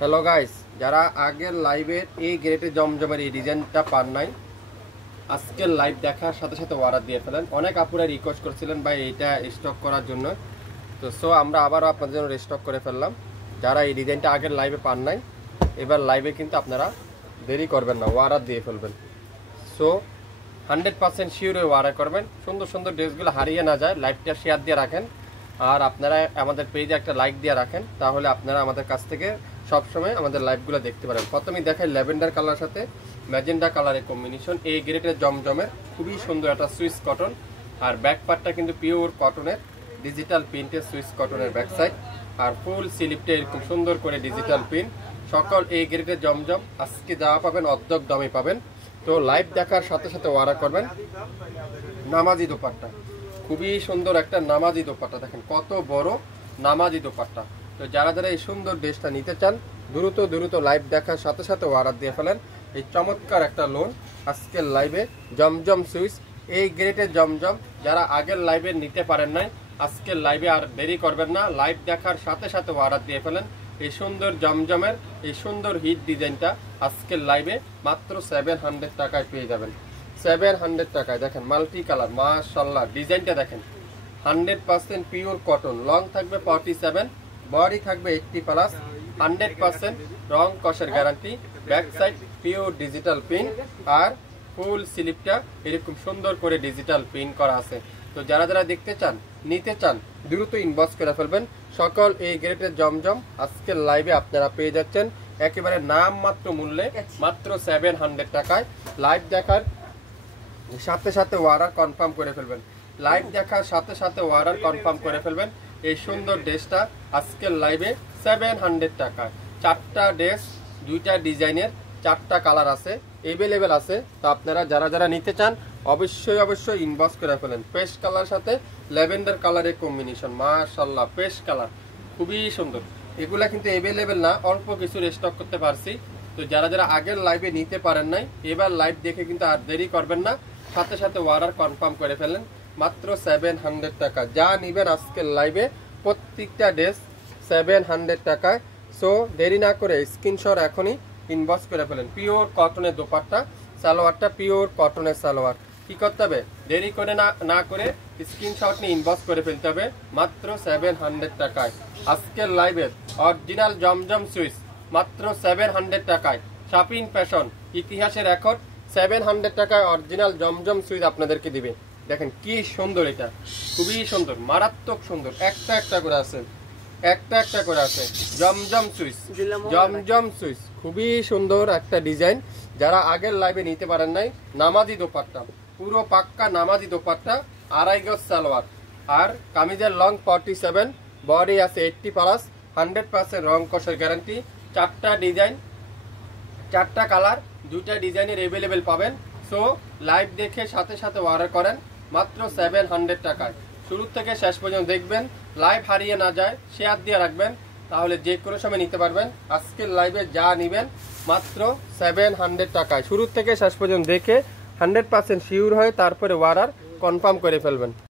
Hello guys, যারা আগের লাইভের এই গ্রেটে জমজমের এই ডিজাইনটা পান নাই, আজকের লাইভ দেখার সাথে সাথে অর্ডার দিয়ে ফেলেন। অনেক আপুরা রিকোয়েস্ট করছিলেন ভাই এইটা স্টক করার জন্য, তো আমরা আবারও আপনাদের জন্য রিস্টক করে ফেললাম। যারা এই ডিজাইনটা আগের লাইভে পান নাই, এবার লাইভে কিন্তু আপনারা দেরি করবেন না, অর্ডার দিয়ে ফেলবেন। 100% শিওরে অর্ডার করবেন, সুন্দর সুন্দর ড্রেসগুলো হারিয়ে না যায়। লাইভটা শেয়ার দিয়ে রাখেন, আর আপনারা আমাদের পেজে একটা লাইক দিয়ে রাখেন, তাহলে আপনারা আমাদের কাছ থেকে সবসময় আমাদের লাইভগুলো দেখতে পারেন। প্রথমেই দেখাই ল্যাভেন্ডার কালার সাথে ম্যাজেন্ডা কালারের কম্বিনেশন। এই গ্রেটের জমজমের খুবই সুন্দর একটা সুইস কটন, আর ব্যাক পার্টটা কিন্তু পিওর কটনের ডিজিটাল প্রিন্টের সুইস কটনের ব্যাক সাইড, আর ফুল স্লিপটা এরকম সুন্দর করে ডিজিটাল প্রিন্ট। সকল এই গ্রেটের জমজম আজকে যাওয়া পাবেন অর্ধেক দামে পাবেন। তো লাইভ দেখার সাথে সাথে অর্ডার করবেন। নামাজি দোপাট্টা, খুবই সুন্দর একটা নামাজি দোপাট্টা, দেখেন কত বড় নামাজি দোপাট্টা। তো যারা যারা এই সুন্দর ড্রেসটা নিতে চান, দ্রুত লাইভ দেখার সাথে সাথে অর্ডার দিয়ে ফেলেন। এই চমৎকার একটা লোন আজকের লাইভে জমজম সুইস এই গ্রেটের জমজম। যারা আগের লাইভে নিতে পারেন নাই, আজকের লাইভে আর দেরি করবেন না, লাইভ দেখার সাথে সাথে অর্ডার দিয়ে ফেলেন। এই সুন্দর জমজমের এই সুন্দর হিট ডিজাইনটা আজকের লাইভে মাত্র 700 টাকায় পেয়ে যাবেন। 700 টাকায় দেখেন মাল্টি কালার, মাশাআল্লাহ ডিজাইনটা দেখেন। 100% পিওর কটন, লং থাকবে 47, বডি থাকবে 80+, 100% রং কষের guarantee. Back side pure digital print, আর ফুল স্লিপটা এরকম সুন্দর করে ডিজিটাল প্রিন্ট করা আছে। তো যারা যারা দেখতে চান, নিতে চান, দ্রুত ইনবক্স করে ফেলবেন। সকল এই গ্রেটের জমজম আজকের লাইভে আপনারা পেয়ে যাচ্ছেন একেবারে নাম মাত্র মূল্যে, মাত্র 700 টাকায়। লাইভ দেখার সাথে সাথে অর্ডার কনফার্ম করে ফেলবেন। লাইভ দেখার সাথে সাথে অর্ডার কনফার্ম করে ফেলবেন। এই সুন্দর ড্রেসটা আজকের লাইভে 700 টাকায়। 4টা ড্রেস, 2টা ডিজাইনের, 4টা কালার আছে, অ্যাভেলেবেল আছে। তো আপনারা যারা যারা নিতে চান অবশ্যই ইনবক্স করে ফেলেন। পেস্ট কালার সাথে ল্যাভেন্ডার কালারের কম্বিনেশন, মাশাআল্লাহ পেস্ট কালার খুবই সুন্দর। এগুলা কিন্তু অ্যাভেলেবেল না, অল্প কিছু স্টক করতে পারছি। তো যারা যারা আগের লাইভে নিতে পারেন নাই, এবার লাইভ দেখে কিন্তু আর দেরি করবেন না, সাথে সাথে অর্ডার কনফার্ম করে ফেলেন। মাত্র 700 টাকা যা নিবেন আজকের লাইভে, প্রত্যেকটা ড্রেস 700 টাকায়। সো দেরি না করে স্ক্রিনশট এখনই ইনবক্স করে ফেলেন। পিওর কটনের দোপাট্টা, সালোয়ারটা পিওর কটনের সালোয়ার। কি করতে হবে, দেরি করে না করে স্ক্রিনশট নিয়ে ইনবক্স করে ফেলতে হবে। মাত্র 700 টাকায় আজকের লাইভের অরিজিনাল জমজম সুইস, মাত্র 700 টাকায়। শাপিং ফ্যাশন ইতিহাসের রেকর্ড, 700 টাকায় অরিজিনাল জমজম সুইস আপনাদেরকে দিবে। দেখেন কি সুন্দর, এটা খুবই সুন্দর, মারাত্মক সুন্দর। একটা করে আছে জমজম সুইস, জমজম সুইস খুবই সুন্দর একটা ডিজাইন। যারা আগের লাইভে নিতে পারেন নাই, নামাজি দোপাট্টা, পুরো পাক্কা নামাজি দোপাট্টা, 2.5 গজ সালোয়ার, আর কামিজের লং 47, বডি আছে 80+, 100% রং কষের গ্যারান্টি। 4টা ডিজাইন, 4টা কালার, 2টা ডিজাইনের অ্যাভেলেবেল পাবেন। সো লাইভ দেখে সাথে সাথে অর্ডার করেন মাত্র 700 টাকায়। শুরু থেকে শেষ পর্যন্ত দেখবেন, লাইভ হারিয়ে না যায়, শেয়ার দিয়ে রাখবেন, তাহলে যে কোনো সময় নিতে পারবেন। আজকের লাইভে যা নিবেন মাত্র 700 টাকায়। শুরু থেকে শেষ পর্যন্ত দেখে 100% শিওর হয়ে তারপরে অর্ডার কনফার্ম করে ফেলবেন।